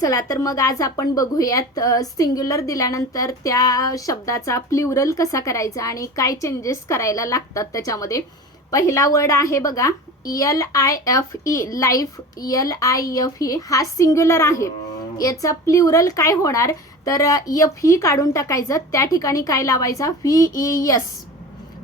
चला तर मग आज आपण बघूयात सिंग्युलर दिल्यानंतर त्या शब्दाचा प्लुरल कसा करायचा आणि काय चेंजेस करायला लागतात त्याच्यामध्ये. पहिला वर्ड आहे बघा LIFE, लाईफ. LIFE हा सिंग्युलर आहे. याचा प्लुरल काय होणार तर FE काढून टाकायचं, त्या ठिकाणी काय लावायचा VES.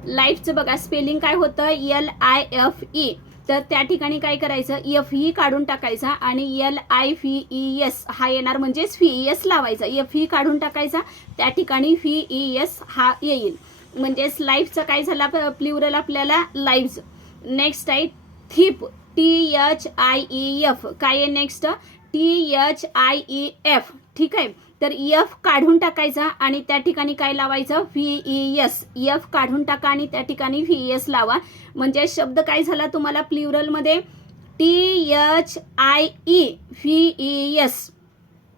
लाईफचं बघा स्पेलिंग काय होतं LIFE, तर त्या ठिकाणी काय करायचं FE काढून टाकायचा आणि LIVES हा येणार म्हणजेच VES लावायचा. FE काढून टाकायचा, त्या ठिकाणी VES हा येईल म्हणजेच लाईफचं काय झाला प्लुरल आपल्याला लाईव्ज. नेक्स्ट आहे थिप. THIEF काय आहे नेक्स्ट THIEF. ठीक आहे, तर F काढून टाकायचा आणि त्या ठिकाणी काय लावायचं VES. F काढून टाका आणि त्या ठिकाणी VES लावा म्हणजे शब्द काय झाला तुम्हाला प्लुरल मध्ये THIE VES.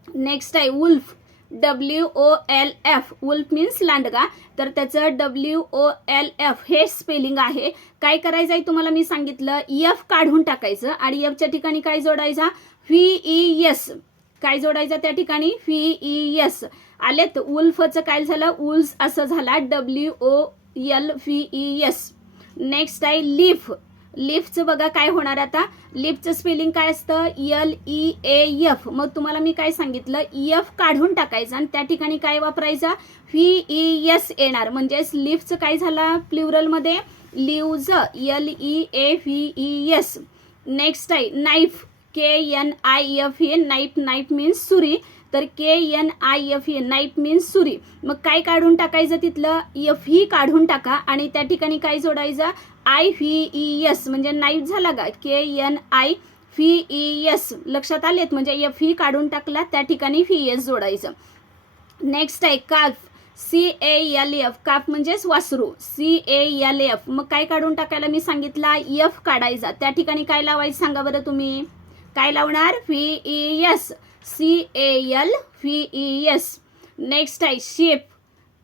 नेक्स्ट आहे वुल्फ. WOLF. वुल्फ मीन्स लांडगा, तर त्याचं WOLF हे स्पेलिंग आहे. काय करायचं आहे तुम्हाला मी सांगितलं F काढून टाकायचं आणि F च्या ठिकाणी काय जोडायचा VES. काय जोडायचं त्या ठिकाणी VES. आलेत. वुल्फचं काय झालं वुल्स असं झाला WOLVES. नेक्स्ट आहे लिफ. लिफचं बघा काय होणार आता लिफचं स्पेलिंग काय असतं LEAF. मग तुम्हाला मी काय सांगितलं F काढून टाकायचं आणि त्या ठिकाणी काय वापरायचा VES येणार म्हणजेच लिफचं काय झाला प्लुरल मध्ये लिव्ज LEAVES. नेक्स्ट आहे knife. KNIF. Knife. Knife means सुरी, तर KNIF नाईफ मीन्स सुरी. मग काय काढून टाकायचं तिथलं FE काढून टाका आणि त्या ठिकाणी काय जोडायचं IVES म्हणजे नाईफ झाला का KNIVES. लक्षात आलेत म्हणजे FE काढून टाकला त्या ठिकाणी VES जोडायचं. नेक्स्ट आहे काल्फ. CALF. काफ म्हणजेच वासरू. CALF. मग काय काढून टाकायला मी सांगितलं F काढायचा, त्या ठिकाणी काय लावायचं सांगा बरं तुम्ही काय लावणार VES. CALVES. नेक्स्ट आहे शेप.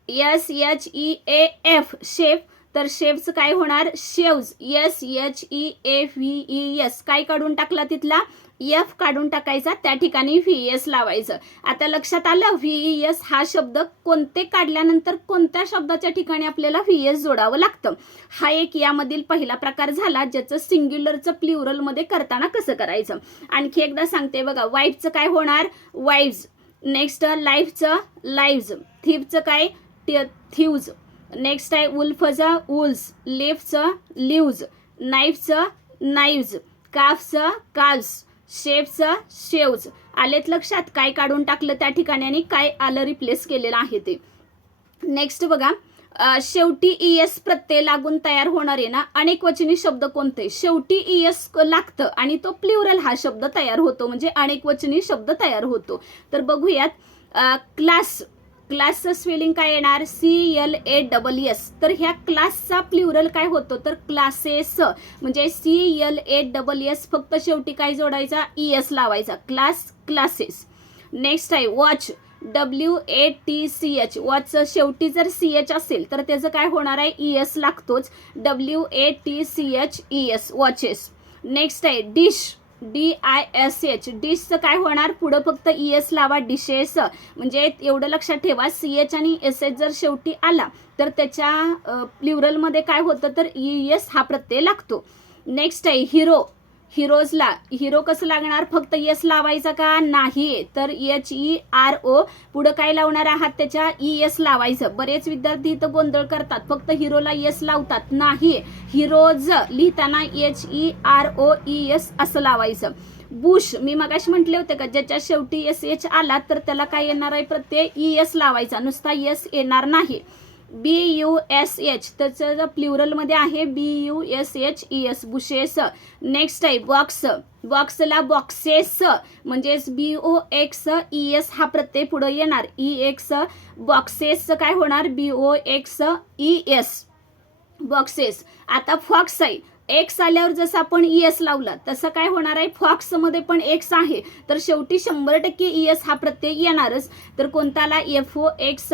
SHEAF. शेफ, तर शेफचं काय होणार शेव्ज. SHEAVES. काय काढून टाकला तिथला F काढून टाकायचा, त्या ठिकाणी VES लावायचं. आता लक्षात आलं VES हा शब्द कोणते काढल्यानंतर कोणत्या शब्दाच्या ठिकाणी आपल्याला VES जोडावं लागतं. हा एक यामधील पहिला प्रकार झाला ज्याचं सिंग्युलरचं प्लुरल मध्ये करताना कसं करायचं. आणखी एकदा सांगते बघा वाईफचं काय होणार वाईव्ज. Next लाईफचं leaves. थिपचं काय थिव्ज. नेक्स्ट आहे वुल्फचं वुल्स. लिफ्टचं लिव्ज. नाईफचं नाईव्ज. काफचं काल्स. शेफचं शेव्ज. आलेत लक्षात काय काढून टाकलं त्या ठिकाणी आणि काय आलं रिप्लेस केलेलं आहे ते. नेक्स्ट बघा शेवटी ES प्रत्यय लागून तयार होणारे ना अनेक वचनी शब्द कोणते. शेवटी ES लागतं आणि तो प्लुरल हा शब्द तयार होतो म्हणजे अनेक वचनी शब्द तयार होतो. तर बघूयात क्लास. क्लासचं स्पेलिंग काय येणार CLASS. तर ह्या क्लासचा प्लुरल काय होतो तर क्लासेस म्हणजे CLASS. फक्त शेवटी काय जोडायचा ES लावायचा क्लास क्लासेस. नेक्स्ट आहे वॉच. WATCH. वॉचचं शेवटी जर CH असेल तर त्याचं काय होणार आहे ES लागतोच WATCHES वॉचेस. नेक्स्ट आहे डिश. DISH. डिशचं काय होणार पुढं फक्त ES लावा डिशेस म्हणजे एवढं लक्षात ठेवा CH आणि SH जर शेवटी आला तर त्याच्या प्लुरलमध्ये काय होतं तर ES हा प्रत्यय लागतो. नेक्स्ट आहे हिरो. हिरोजला हिरो कसं लागणार फक्त ES लावायचा का नाही तर HERO पुढं काय लावणार आहात त्याच्या ES लावायचं. बरेच विद्यार्थी इथं गोंधळ करतात फक्त हिरोला ES लावतात नाही हिरोज लिहिताना HEROES असं लावायचं. बुश मी मगाशी म्हटले होते का ज्याच्या शेवटी SH आला तर त्याला काय येणार आहे प्रत्यय ES लावायचा नुसता ES येणार नाही. BUSH त्याचं प्लुरलमध्ये आहे BUSHES बुशेस. नेक्स्ट आहे बॉक्स. बॉक्सला बॉक्सेस म्हणजेच BOXES हा प्रत्यय पुढे येणार EX. बॉक्सेसचं काय होणार BOXES बॉक्सेस. आता फॉक्स आहे. एक्स आल्यावर जसं आपण ES लावला तसं काय होणार आहे फॉक्समध्ये पण एक्स आहे तर शेवटी 100% ES हा प्रत्यय येणारच. तर कोणताला FOX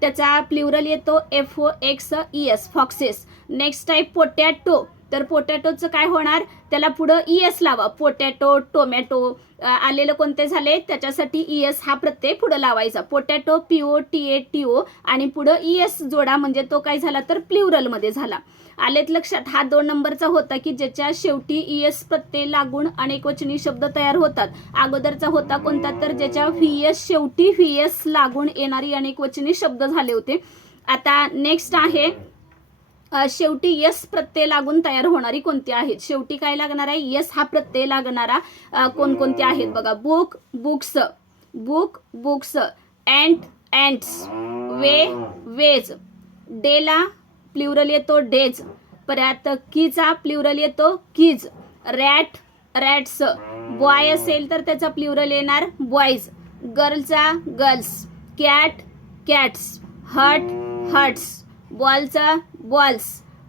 त्याचा प्लुरल येतो FOXES फॉक्सेस. नेक्स्ट आहे पोटॅटो. तर पोटॅटोचं काय होणार, त्याला पुढं ES लावा. पोटॅटो, टोमॅटो आलेलं कोणते झाले, त्याच्यासाठी ES हा प्रत्यय पुढं लावायचा. पोटॅटो POTATO आणि पुढं ES जोडा, म्हणजे तो काय झाला तर प्ल्युरलमध्ये झाला. आलेत लक्षात. हा 2 नंबरचा होता की ज्याच्या शेवटी ES प्रत्यय लागून अनेकवचनी शब्द तयार होतात. अगोदरचा होता कोणता तर ज्याच्या VS शेवटी VS लागून येणारी अनेकवचनी शब्द झाले होते. आता नेक्स्ट आहे शेवटी यस प्रत्यय लागून तयार होणारी कोणती आहेत. शेवटी काय लागणार आहे, यस हा प्रत्यय लागणारा कोणकोणते आहेत बघा. बुक बुक्स, बुक बुक्स, एंट एंट्स, वे वेज, डेला प्ल्युरल येतो डेज, परत कीचा प्ल्युरल येतो कीज, रॅट रॅट्स, बॉय असेल तर त्याचा प्ल्युरल येणार बॉयज, गर्लचा गर्ल्स, कॅट कॅट्स, हट हट्स, बॉलचा बॉल्स,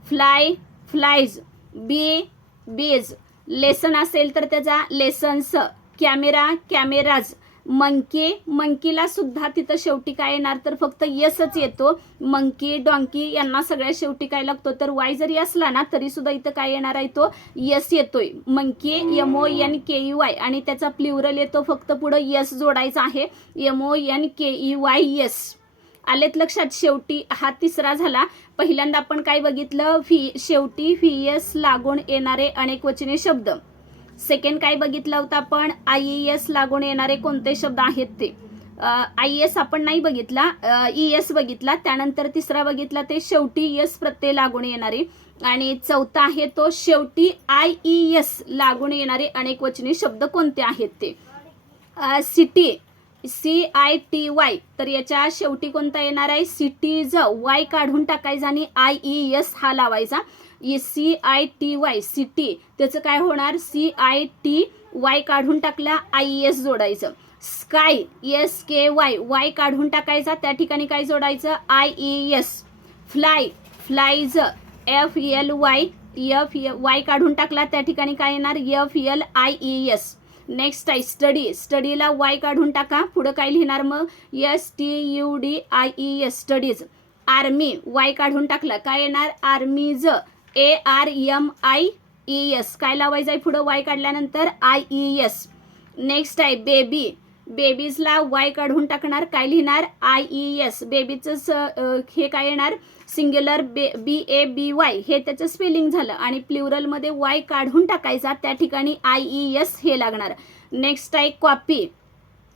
फ्लाय फ्लाईज, बी बीज, लेसन असेल तर त्याचा लेसन्स, कॅमेरा कॅमेराज, मंकी मंकीला सुद्धा तिथं शेवटी काय येणार तर फक्त यसच येतो. मंकी डॉंकी यांना सगळ्या शेवटी काय लागतो तर वाय जरी असला ना तरी सुद्धा इथं काय येणार आहे तो यस येतोय. मंकी MONKEY आणि त्याचा प्ल्युरल येतो फक्त पुढं यस जोडायचा आहे, MONKEY यस. आलेत लक्षात. शेवटी हा तिसरा झाला. पहिल्यांदा आपण काय बघितलं, शेवटी VS लागून येणारे अनेकवचनी शब्द. सेकंड काय बघितलं होतं आपण, IES लागून येणारे कोणते शब्द आहेत ते. IES आपण नाही बघितला, ES बघितला. त्यानंतर तिसरा बघितला ते शेवटी यस प्रत्यय लागून येणारे, आणि चौथा आहे तो शेवटी IES लागून येणारे अनेकवचनी शब्द कोणते आहेत ते. सिटी CITY, तर याच्या शेवटी कोणता येणार आहे सिटीज, वाय काढून टाकायचा आणि IES हा लावायचा. CITY सिटी, त्याचं काय होणार CITY काढून टाकला IES जोडायचं. स्काय SKY वाय काढून टाकायचा, त्या ठिकाणी काय जोडायचं IES. फ्लाय फ्लाईज FLY काढून टाकला, त्या ठिकाणी काय येणार FLIES. नेक्स्ट आहे स्टडी, स्टडीला वाय काढून टाका, पुढं काय लिहिणार मग STUDIES स्टडीज. आर्मी वाय काढून टाकला, काय येणार आर्मीज ARMIES, काय लावायचं आहे पुढं वाय काढल्यानंतर IES. नेक्स्ट आहे बेबी, बेबीजला वाय काढून टाकणार, काय लिहिणार IES. बेबीचं हे काय येणार सिंग्युलर BABY, हे त्याचं स्पेलिंग झालं, आणि प्ल्युरलमध्ये वाय काढून टाकायचा, त्या ठिकाणी IES हे लागणार. नेक्स्ट आहे कॉपी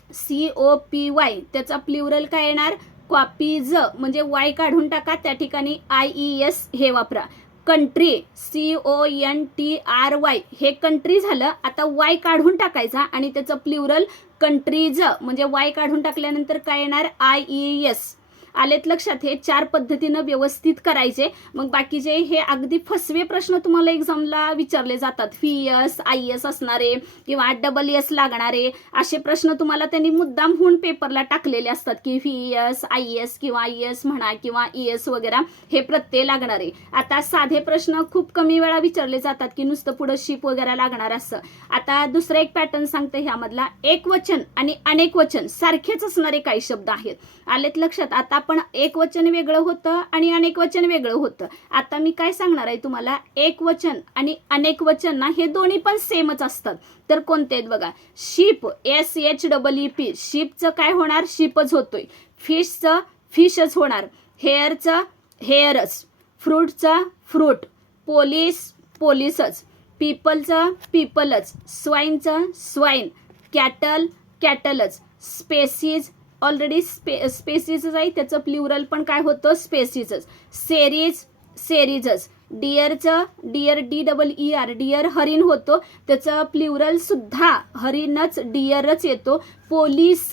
COPY, त्याचा प्ल्युरल काय येणार कॉपीज, म्हणजे वाय काढून टाका, त्या ठिकाणी IES हे वापरा. कंट्री CONTRY, हे कंट्री झालं. आता वाय काढून टाकायचा आणि त्याचं प्ल्युरल कंट्रीज, म्हणजे वाय काढून टाकल्यानंतर काय येणार IES. आलेत लक्षात. हे 4 पद्धतीनं व्यवस्थित करायचे. मग बाकीचे हे अगदी फसवे प्रश्न तुम्हाला एक्झामला विचारले जातात, FIES IES असणारे किंवा ES लागणारे, असे प्रश्न तुम्हाला त्यांनी मुद्दाम होऊन पेपरला टाकलेले असतात की FIES IES किंवा IES म्हणा किंवा ES वगैरे हे प्रत्यय लागणारे. आता साधे प्रश्न खूप कमी वेळा विचारले जातात की नुसतं पुढं शिप वगैरे लागणार असं. आता दुसरा एक पॅटर्न सांगते ह्यामधला, एकवचन आणि अनेकवचन सारखेच असणारे काही शब्द आहेत. आलेत लक्षात. आता आपण एकवचन वेगळं होतं आणि अनेकवचन वेगळं होतं. आता मी काय सांगणार आहे तुम्हाला, एकवचन आणि अनेकवचन ना हे दोन्ही पण सेमच असतात. तर कोणते आहेत बघा. शिप SHEEP, शिपचं काय होणार शिपच होतोय. फिशचं फिशच होणार. हेअरचं हेअरच. फ्रूटचं फ्रूट. पोलीस पोलीसच. पीपलचं पीपलच. स्वाईनचं स्वाईन. कॅटल कॅटलच. स्पेसीज ऑलरेडी स्पेसीजच आहे, त्याचं प्ल्युरल पण काय होतं स्पेसीजच. सेरीज सेरीजच. डिअरचं डिअर DEER डिअर हरिण होतो, त्याचं प्ल्युरल सुद्धा हरिणच डिअरच येतो. पोलीस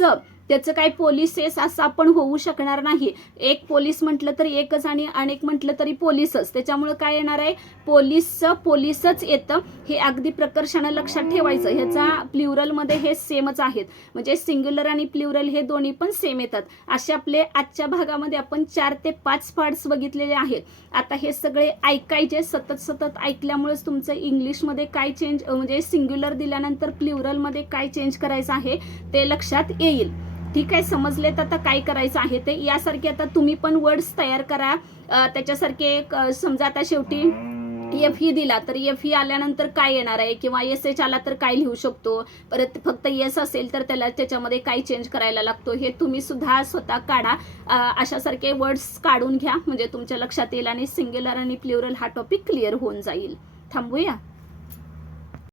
त्याचं काय पोलिसेस असं आपण होऊ शकणार नाही. एक पोलीस म्हटलं तर एकच आणि अनेक म्हटलं तरी पोलीसच, त्याच्यामुळे काय येणार आहे पोलीसचं पोलीसच येतं. हे अगदी प्रकर्षानं लक्षात ठेवायचं. ह्याचा प्ल्युरलमध्ये हे सेमच आहेत, म्हणजे सिंग्युलर आणि प्ल्युरल हे दोन्ही पण सेम येतात. असे आपले आजच्या भागामध्ये आपण 4 ते 5 पार्ट्स बघितलेले आहेत. आता हे सगळे ऐकायचे, सतत ऐकल्यामुळेच तुमचं इंग्लिशमध्ये काय चेंज, म्हणजे सिंग्युलर दिल्यानंतर प्ल्युरलमध्ये काय चेंज करायचं आहे ते लक्षात येईल. ठीक आहे, समजलेत आता काय करायचं आहे ते. यासारखे आता तुम्ही पण वर्ड्स तयार करा त्याच्यासारखे. समजा आता शेवटी एफ ही दिला तर एफ ही आल्यानंतर काय येणार आहे, किंवा एस एच आला तर काय लिहू शकतो, परत फक्त एस असेल तर त्याला त्याच्यामध्ये काय चेंज करायला लागतो, हे तुम्ही सुद्धा स्वतः काढा. अशासारखे वर्ड्स काढून घ्या, म्हणजे तुमच्या लक्षात येईल आणि सिंग्युलर आणि प्लुरल हा टॉपिक क्लिअर होऊन जाईल. थांबूया.